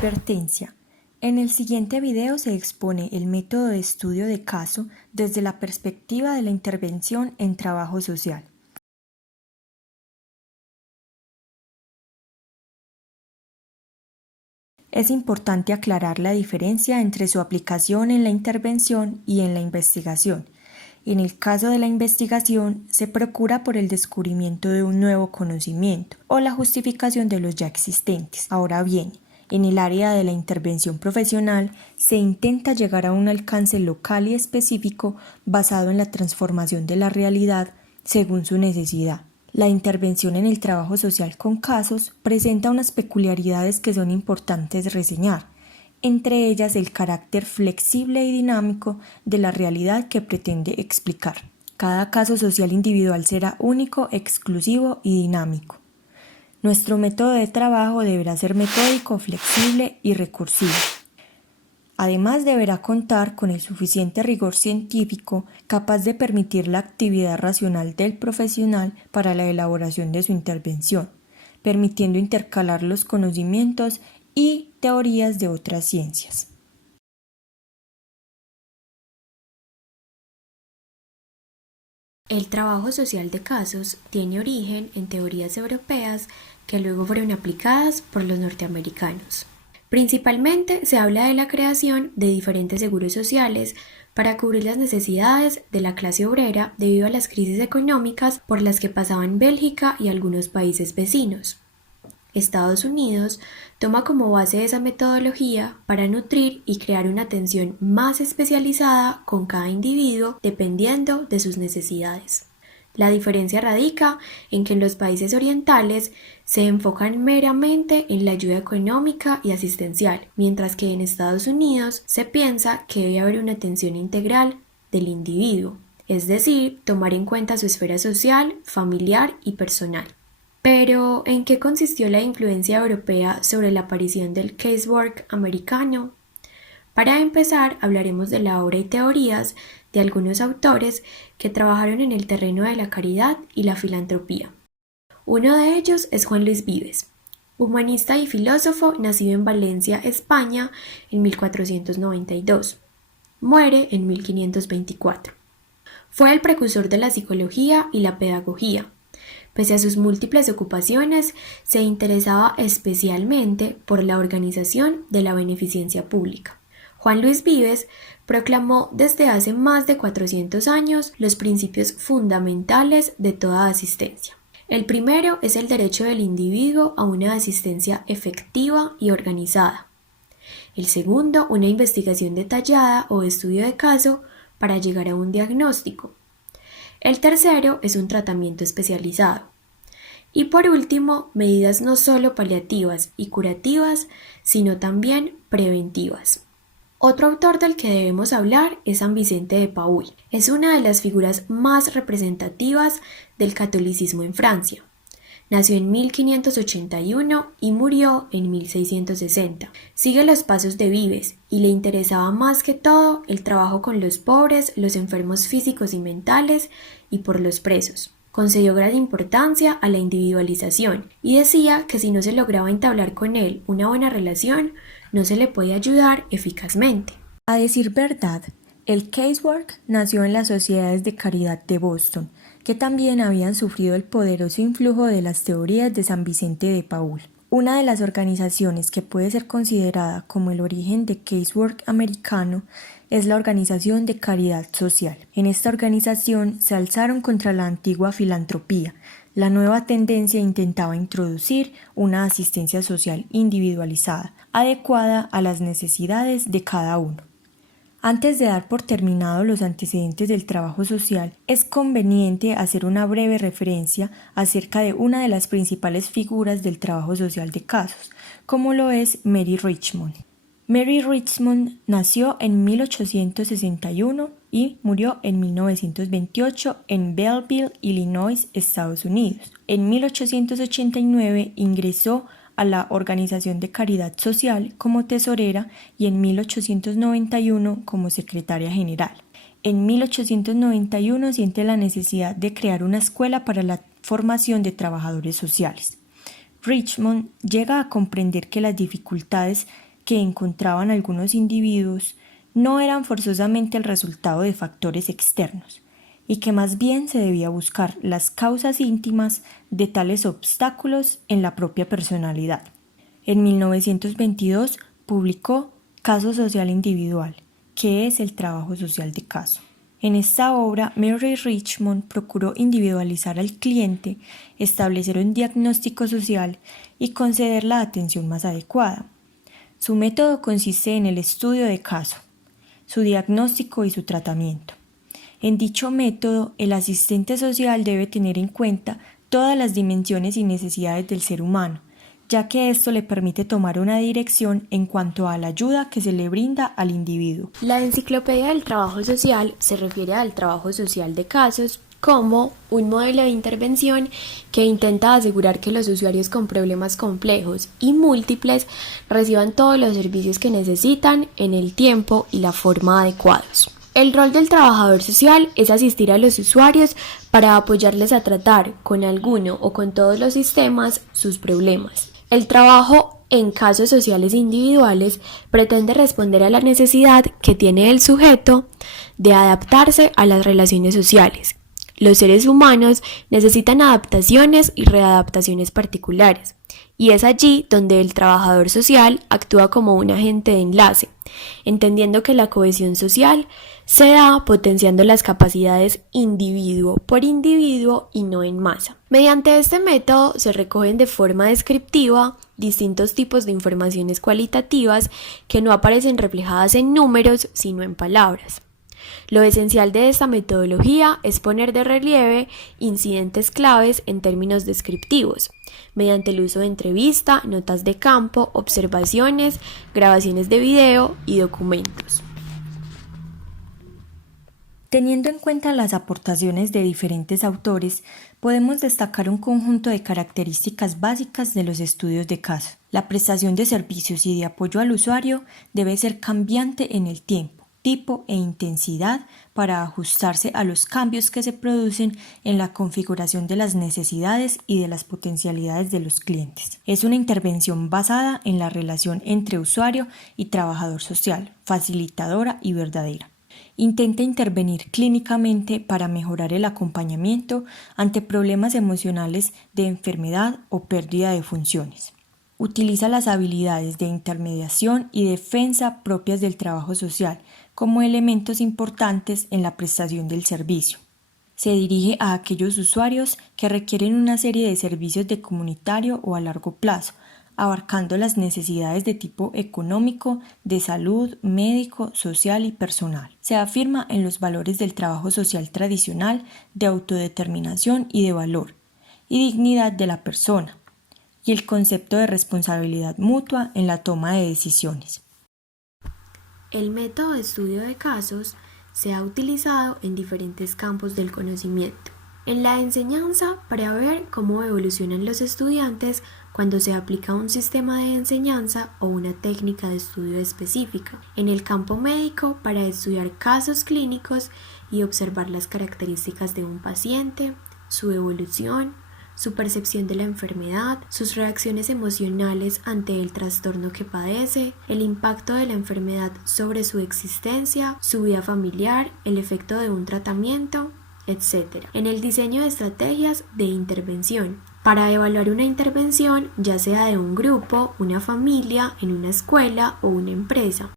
Advertencia. En el siguiente video se expone el método de estudio de caso desde la perspectiva de la intervención en trabajo social. Es importante aclarar la diferencia entre su aplicación en la intervención y en la investigación. En el caso de la investigación, se procura por el descubrimiento de un nuevo conocimiento o la justificación de los ya existentes. Ahora bien, en el área de la intervención profesional, se intenta llegar a un alcance local y específico basado en la transformación de la realidad según su necesidad. La intervención en el trabajo social con casos presenta unas peculiaridades que son importantes reseñar, entre ellas el carácter flexible y dinámico de la realidad que pretende explicar. Cada caso social individual será único, exclusivo y dinámico. Nuestro método de trabajo deberá ser metódico, flexible y recursivo. Además, deberá contar con el suficiente rigor científico capaz de permitir la actividad racional del profesional para la elaboración de su intervención, permitiendo intercalar los conocimientos y teorías de otras ciencias. El trabajo social de casos tiene origen en teorías europeas que luego fueron aplicadas por los norteamericanos. Principalmente se habla de la creación de diferentes seguros sociales para cubrir las necesidades de la clase obrera debido a las crisis económicas por las que pasaban Bélgica y algunos países vecinos. Estados Unidos toma como base esa metodología para nutrir y crear una atención más especializada con cada individuo dependiendo de sus necesidades. La diferencia radica en que en los países orientales se enfocan meramente en la ayuda económica y asistencial, mientras que en Estados Unidos se piensa que debe haber una atención integral del individuo, es decir, tomar en cuenta su esfera social, familiar y personal. Pero, ¿en qué consistió la influencia europea sobre la aparición del casework americano? Para empezar, hablaremos de la obra y teorías de algunos autores que trabajaron en el terreno de la caridad y la filantropía. Uno de ellos es Juan Luis Vives, humanista y filósofo nacido en Valencia, España, en 1492. Muere en 1524. Fue el precursor de la psicología y la pedagogía. Pese a sus múltiples ocupaciones, se interesaba especialmente por la organización de la beneficencia pública. Juan Luis Vives proclamó desde hace más de 400 años los principios fundamentales de toda asistencia. El primero es el derecho del individuo a una asistencia efectiva y organizada. El segundo, una investigación detallada o estudio de caso para llegar a un diagnóstico. El tercero es un tratamiento especializado. Y por último, medidas no solo paliativas y curativas, sino también preventivas. Otro autor del que debemos hablar es San Vicente de Paúl. Es una de las figuras más representativas del catolicismo en Francia. Nació en 1581 y murió en 1660. Sigue los pasos de Vives y le interesaba más que todo el trabajo con los pobres, los enfermos físicos y mentales y por los presos. Concedió gran importancia a la individualización y decía que si no se lograba entablar con él una buena relación, no se le podía ayudar eficazmente. A decir verdad, el casework nació en las sociedades de caridad de Boston, que también habían sufrido el poderoso influjo de las teorías de San Vicente de Paúl. Una de las organizaciones que puede ser considerada como el origen de casework americano es la Organización de Caridad Social. En esta organización se alzaron contra la antigua filantropía. La nueva tendencia intentaba introducir una asistencia social individualizada, adecuada a las necesidades de cada uno. Antes de dar por terminado los antecedentes del trabajo social, es conveniente hacer una breve referencia acerca de una de las principales figuras del trabajo social de casos, como lo es Mary Richmond. Mary Richmond nació en 1861 y murió en 1928 en Belleville, Illinois, Estados Unidos. En 1889 ingresó a la Organización de Caridad Social como tesorera y en 1891 como secretaria general. En 1891 siente la necesidad de crear una escuela para la formación de trabajadores sociales. Richmond llega a comprender que las dificultades que encontraban algunos individuos no eran forzosamente el resultado de factores externos, y que más bien se debía buscar las causas íntimas de tales obstáculos en la propia personalidad. En 1922 publicó Caso Social Individual, que es el trabajo social de caso. En esta obra, Mary Richmond procuró individualizar al cliente, establecer un diagnóstico social y conceder la atención más adecuada. Su método consiste en el estudio de caso, su diagnóstico y su tratamiento. En dicho método, el asistente social debe tener en cuenta todas las dimensiones y necesidades del ser humano, ya que esto le permite tomar una dirección en cuanto a la ayuda que se le brinda al individuo. La Enciclopedia del Trabajo Social se refiere al trabajo social de casos como un modelo de intervención que intenta asegurar que los usuarios con problemas complejos y múltiples reciban todos los servicios que necesitan en el tiempo y la forma adecuados. El rol del trabajador social es asistir a los usuarios para apoyarles a tratar con alguno o con todos los sistemas sus problemas. El trabajo en casos sociales individuales pretende responder a la necesidad que tiene el sujeto de adaptarse a las relaciones sociales. Los seres humanos necesitan adaptaciones y readaptaciones particulares, y es allí donde el trabajador social actúa como un agente de enlace, entendiendo que la cohesión social se da potenciando las capacidades individuo por individuo y no en masa. Mediante este método se recogen de forma descriptiva distintos tipos de informaciones cualitativas que no aparecen reflejadas en números, sino en palabras. Lo esencial de esta metodología es poner de relieve incidentes claves en términos descriptivos, mediante el uso de entrevista, notas de campo, observaciones, grabaciones de video y documentos. Teniendo en cuenta las aportaciones de diferentes autores, podemos destacar un conjunto de características básicas de los estudios de caso. La prestación de servicios y de apoyo al usuario debe ser cambiante en el tiempo, tipo e intensidad para ajustarse a los cambios que se producen en la configuración de las necesidades y de las potencialidades de los clientes. Es una intervención basada en la relación entre usuario y trabajador social, facilitadora y verdadera. Intenta intervenir clínicamente para mejorar el acompañamiento ante problemas emocionales de enfermedad o pérdida de funciones. Utiliza las habilidades de intermediación y defensa propias del trabajo social como elementos importantes en la prestación del servicio. Se dirige a aquellos usuarios que requieren una serie de servicios de comunitario o a largo plazo, abarcando las necesidades de tipo económico, de salud, médico, social y personal. Se afirma en los valores del trabajo social tradicional de autodeterminación y de valor, y dignidad de la persona, y el concepto de responsabilidad mutua en la toma de decisiones. El método de estudio de casos se ha utilizado en diferentes campos del conocimiento. En la enseñanza, para ver cómo evolucionan los estudiantes cuando se aplica un sistema de enseñanza o una técnica de estudio específica. En el campo médico, para estudiar casos clínicos y observar las características de un paciente, su evolución, su percepción de la enfermedad, sus reacciones emocionales ante el trastorno que padece, el impacto de la enfermedad sobre su existencia, su vida familiar, el efecto de un tratamiento, etc. En el diseño de estrategias de intervención, para evaluar una intervención, ya sea de un grupo, una familia, en una escuela o una empresa.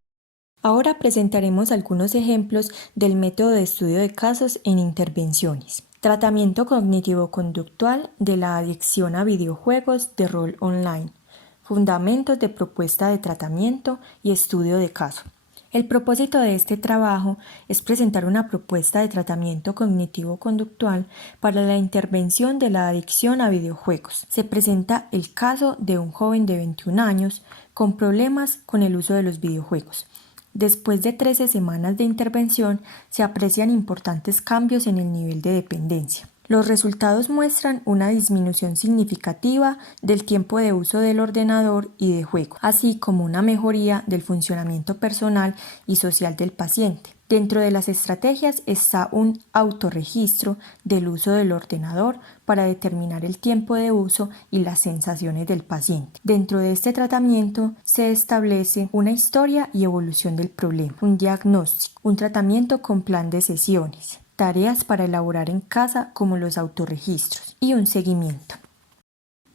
Ahora presentaremos algunos ejemplos del método de estudio de casos en intervenciones. Tratamiento cognitivo-conductual de la adicción a videojuegos de rol online. Fundamentos de propuesta de tratamiento y estudio de caso. El propósito de este trabajo es presentar una propuesta de tratamiento cognitivo-conductual para la intervención de la adicción a videojuegos. Se presenta el caso de un joven de 21 años con problemas con el uso de los videojuegos. Después de 13 semanas de intervención, se aprecian importantes cambios en el nivel de dependencia. Los resultados muestran una disminución significativa del tiempo de uso del ordenador y de juego, así como una mejoría del funcionamiento personal y social del paciente. Dentro de las estrategias está un autorregistro del uso del ordenador para determinar el tiempo de uso y las sensaciones del paciente. Dentro de este tratamiento se establece una historia y evolución del problema, un diagnóstico, un tratamiento con plan de sesiones, tareas para elaborar en casa como los autorregistros y un seguimiento.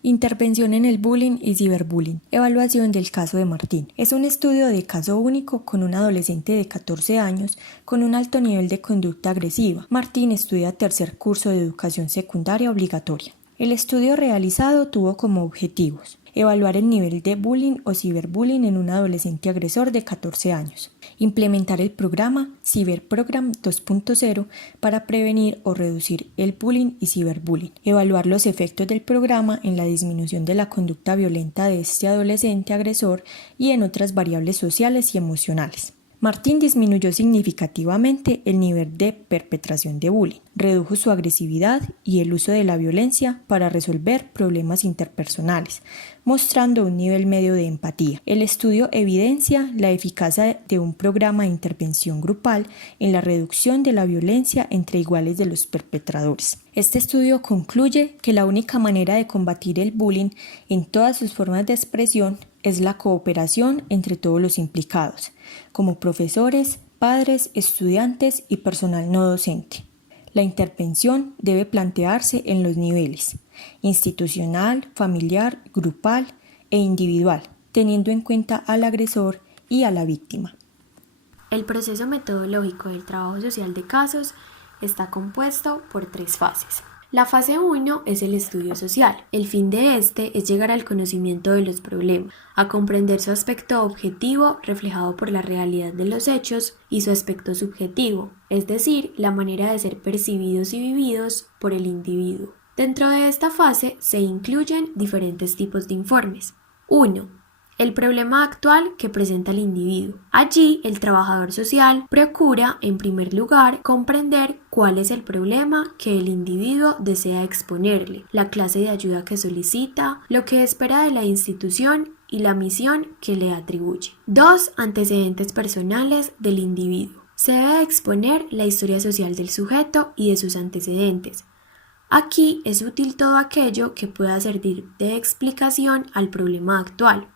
Intervención en el bullying y ciberbullying. Evaluación del caso de Martín. Es un estudio de caso único con un adolescente de 14 años con un alto nivel de conducta agresiva. Martín estudia tercer curso de educación secundaria obligatoria. El estudio realizado tuvo como objetivos evaluar el nivel de bullying o ciberbullying en un adolescente agresor de 14 años, implementar el programa Cyberprogram 2.0 para prevenir o reducir el bullying y ciberbullying, evaluar los efectos del programa en la disminución de la conducta violenta de este adolescente agresor y en otras variables sociales y emocionales. Martín disminuyó significativamente el nivel de perpetración de bullying, redujo su agresividad y el uso de la violencia para resolver problemas interpersonales, mostrando un nivel medio de empatía. El estudio evidencia la eficacia de un programa de intervención grupal en la reducción de la violencia entre iguales de los perpetradores. Este estudio concluye que la única manera de combatir el bullying en todas sus formas de expresión es la cooperación entre todos los implicados, como profesores, padres, estudiantes y personal no docente. La intervención debe plantearse en los niveles institucional, familiar, grupal e individual, teniendo en cuenta al agresor y a la víctima. El proceso metodológico del trabajo social de casos está compuesto por 3 fases. La fase 1 es el estudio social. El fin de este es llegar al conocimiento de los problemas, a comprender su aspecto objetivo reflejado por la realidad de los hechos y su aspecto subjetivo, es decir, la manera de ser percibidos y vividos por el individuo. Dentro de esta fase se incluyen diferentes tipos de informes. 1. El problema actual que presenta el individuo. Allí, el trabajador social procura, en primer lugar, comprender cuál es el problema que el individuo desea exponerle, la clase de ayuda que solicita, lo que espera de la institución y la misión que le atribuye. 2. Antecedentes personales del individuo. Se debe exponer la historia social del sujeto y de sus antecedentes. Aquí es útil todo aquello que pueda servir de explicación al problema actual.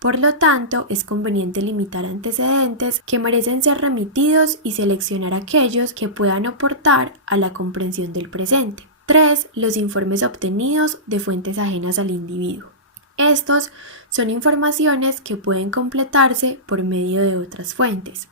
Por lo tanto, es conveniente limitar antecedentes que merecen ser remitidos y seleccionar aquellos que puedan aportar a la comprensión del presente. 3. Los informes obtenidos de fuentes ajenas al individuo. Estos son informaciones que pueden completarse por medio de otras fuentes.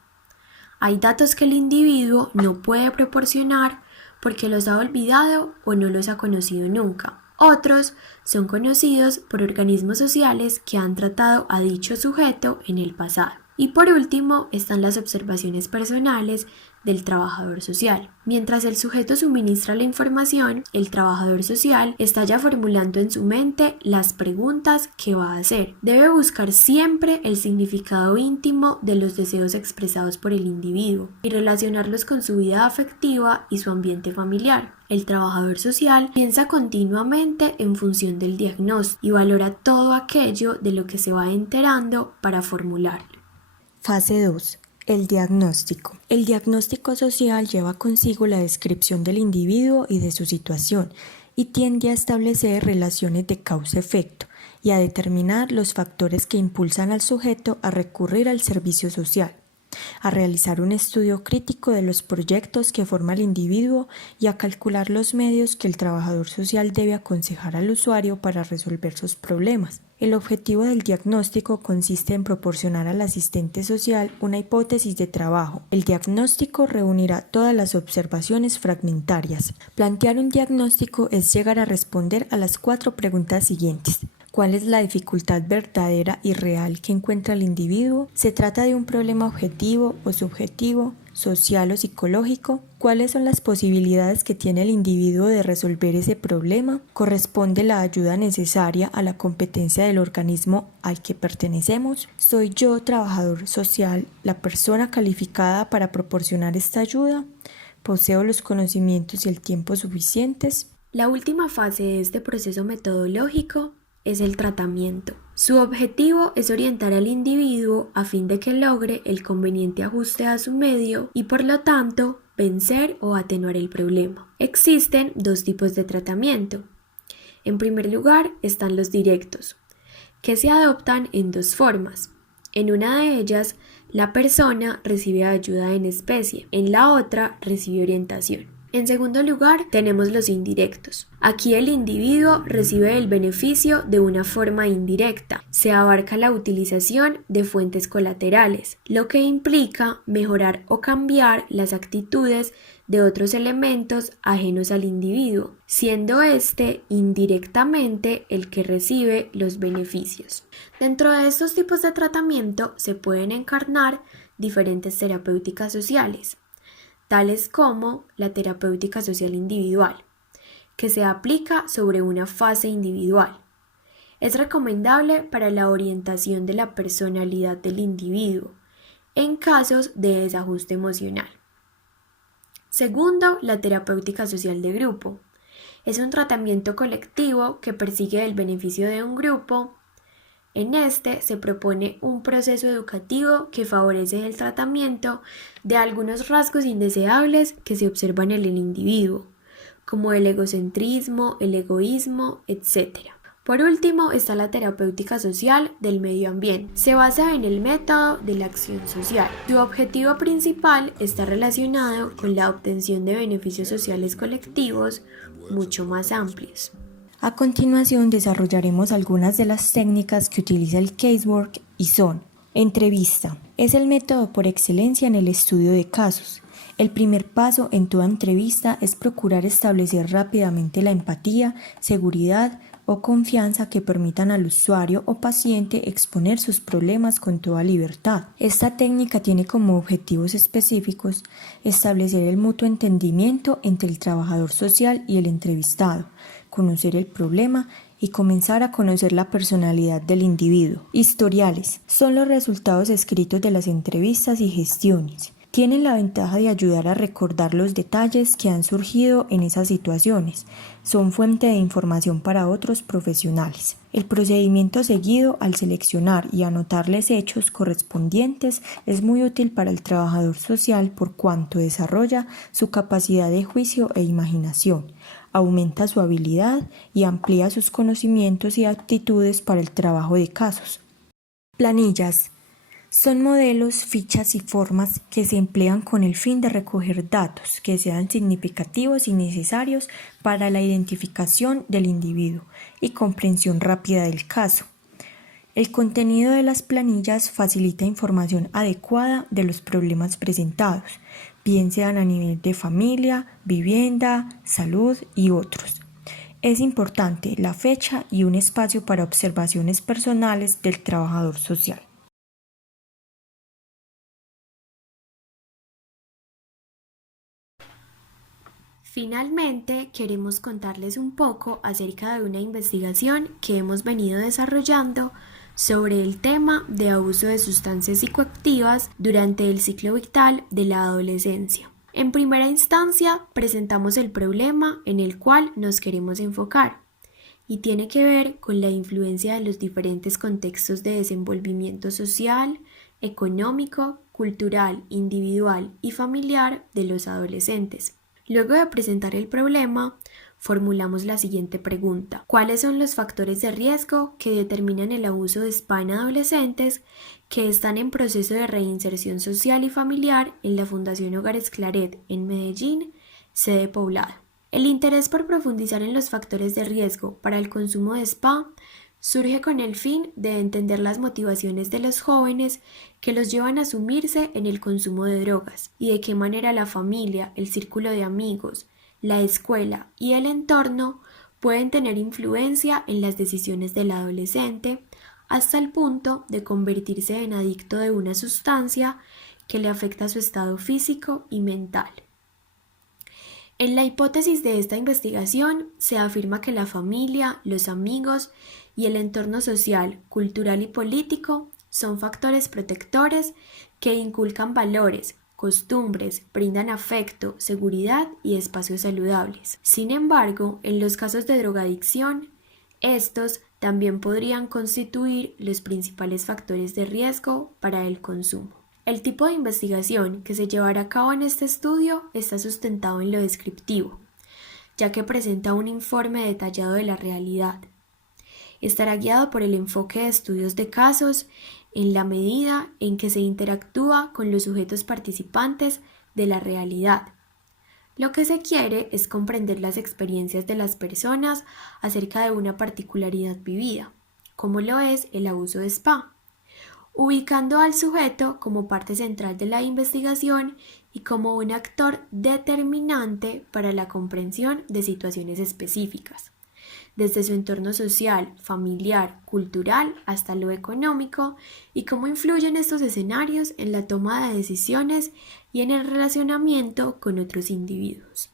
Hay datos que el individuo no puede proporcionar porque los ha olvidado o no los ha conocido nunca. Otros son conocidos por organismos sociales que han tratado a dicho sujeto en el pasado. Y por último están las observaciones personales del trabajador social. Mientras el sujeto suministra la información, el trabajador social está ya formulando en su mente las preguntas que va a hacer. Debe buscar siempre el significado íntimo de los deseos expresados por el individuo y relacionarlos con su vida afectiva y su ambiente familiar. El trabajador social piensa continuamente en función del diagnóstico y valora todo aquello de lo que se va enterando para formularlo. Fase 2. El diagnóstico. El diagnóstico social lleva consigo la descripción del individuo y de su situación y tiende a establecer relaciones de causa-efecto y a determinar los factores que impulsan al sujeto a recurrir al servicio social, a realizar un estudio crítico de los proyectos que forma el individuo y a calcular los medios que el trabajador social debe aconsejar al usuario para resolver sus problemas. El objetivo del diagnóstico consiste en proporcionar al asistente social una hipótesis de trabajo. El diagnóstico reunirá todas las observaciones fragmentarias. Plantear un diagnóstico es llegar a responder a las 4 preguntas siguientes. ¿Cuál es la dificultad verdadera y real que encuentra el individuo? ¿Se trata de un problema objetivo o subjetivo, social o psicológico? ¿Cuáles son las posibilidades que tiene el individuo de resolver ese problema? ¿Corresponde la ayuda necesaria a la competencia del organismo al que pertenecemos? ¿Soy yo, trabajador social, la persona calificada para proporcionar esta ayuda? ¿Poseo los conocimientos y el tiempo suficientes? La última fase de este proceso metodológico es el tratamiento. Su objetivo es orientar al individuo a fin de que logre el conveniente ajuste a su medio y por lo tanto vencer o atenuar el problema. Existen dos tipos de tratamiento. En primer lugar están los directos, que se adoptan en dos formas. En una de ellas, la persona recibe ayuda en especie, en la otra recibe orientación. En segundo lugar, tenemos los indirectos. Aquí el individuo recibe el beneficio de una forma indirecta. Se abarca la utilización de fuentes colaterales, lo que implica mejorar o cambiar las actitudes de otros elementos ajenos al individuo, siendo éste indirectamente el que recibe los beneficios. Dentro de estos tipos de tratamiento se pueden encarnar diferentes terapéuticas sociales, tales como la terapéutica social individual, que se aplica sobre una fase individual. Es recomendable para la orientación de la personalidad del individuo en casos de desajuste emocional. Segundo, la terapéutica social de grupo. Es un tratamiento colectivo que persigue el beneficio de un grupo. En este se propone un proceso educativo que favorece el tratamiento de algunos rasgos indeseables que se observan en el individuo, como el egocentrismo, el egoísmo, etc. Por último está la terapéutica social del medio ambiente. Se basa en el método de la acción social. Su objetivo principal está relacionado con la obtención de beneficios sociales colectivos mucho más amplios. A continuación desarrollaremos algunas de las técnicas que utiliza el casework y son: entrevista. Es el método por excelencia en el estudio de casos. El primer paso en toda entrevista es procurar establecer rápidamente la empatía, seguridad o confianza que permitan al usuario o paciente exponer sus problemas con toda libertad. Esta técnica tiene como objetivos específicos establecer el mutuo entendimiento entre el trabajador social y el entrevistado, conocer el problema y comenzar a conocer la personalidad del individuo. Historiales son los resultados escritos de las entrevistas y gestiones. Tienen la ventaja de ayudar a recordar los detalles que han surgido en esas situaciones. Son fuente de información para otros profesionales. El procedimiento seguido al seleccionar y anotarles hechos correspondientes es muy útil para el trabajador social por cuanto desarrolla su capacidad de juicio e imaginación, aumenta su habilidad y amplía sus conocimientos y aptitudes para el trabajo de casos. Planillas. Son modelos, fichas y formas que se emplean con el fin de recoger datos que sean significativos y necesarios para la identificación del individuo y comprensión rápida del caso. El contenido de las planillas facilita información adecuada de los problemas presentados, bien sean a nivel de familia, vivienda, salud y otros. Es importante la fecha y un espacio para observaciones personales del trabajador social. Finalmente, queremos contarles un poco acerca de una investigación que hemos venido desarrollando sobre el tema de abuso de sustancias psicoactivas durante el ciclo vital de la adolescencia. En primera instancia, presentamos el problema en el cual nos queremos enfocar y tiene que ver con la influencia de los diferentes contextos de desenvolvimiento social, económico, cultural, individual y familiar de los adolescentes. Luego de presentar el problema, formulamos la siguiente pregunta: ¿cuáles son los factores de riesgo que determinan el abuso de SPA en adolescentes que están en proceso de reinserción social y familiar en la Fundación Hogares Claret en Medellín, sede Poblado? El interés por profundizar en los factores de riesgo para el consumo de SPA surge con el fin de entender las motivaciones de los jóvenes que los llevan a sumirse en el consumo de drogas y de qué manera la familia, el círculo de amigos, la escuela y el entorno pueden tener influencia en las decisiones del adolescente hasta el punto de convertirse en adicto de una sustancia que le afecta su estado físico y mental. En la hipótesis de esta investigación se afirma que la familia, los amigos y el entorno social, cultural y político son factores protectores que inculcan valores, costumbres, brindan afecto, seguridad y espacios saludables. Sin embargo, en los casos de drogadicción, estos también podrían constituir los principales factores de riesgo para el consumo. El tipo de investigación que se llevará a cabo en este estudio está sustentado en lo descriptivo, ya que presenta un informe detallado de la realidad. Estará guiado por el enfoque de estudios de casos en la medida en que se interactúa con los sujetos participantes de la realidad. Lo que se quiere es comprender las experiencias de las personas acerca de una particularidad vivida, como lo es el abuso de spa, ubicando al sujeto como parte central de la investigación y como un actor determinante para la comprensión de situaciones específicas, desde su entorno social, familiar, cultural hasta lo económico, y cómo influyen estos escenarios en la toma de decisiones y en el relacionamiento con otros individuos.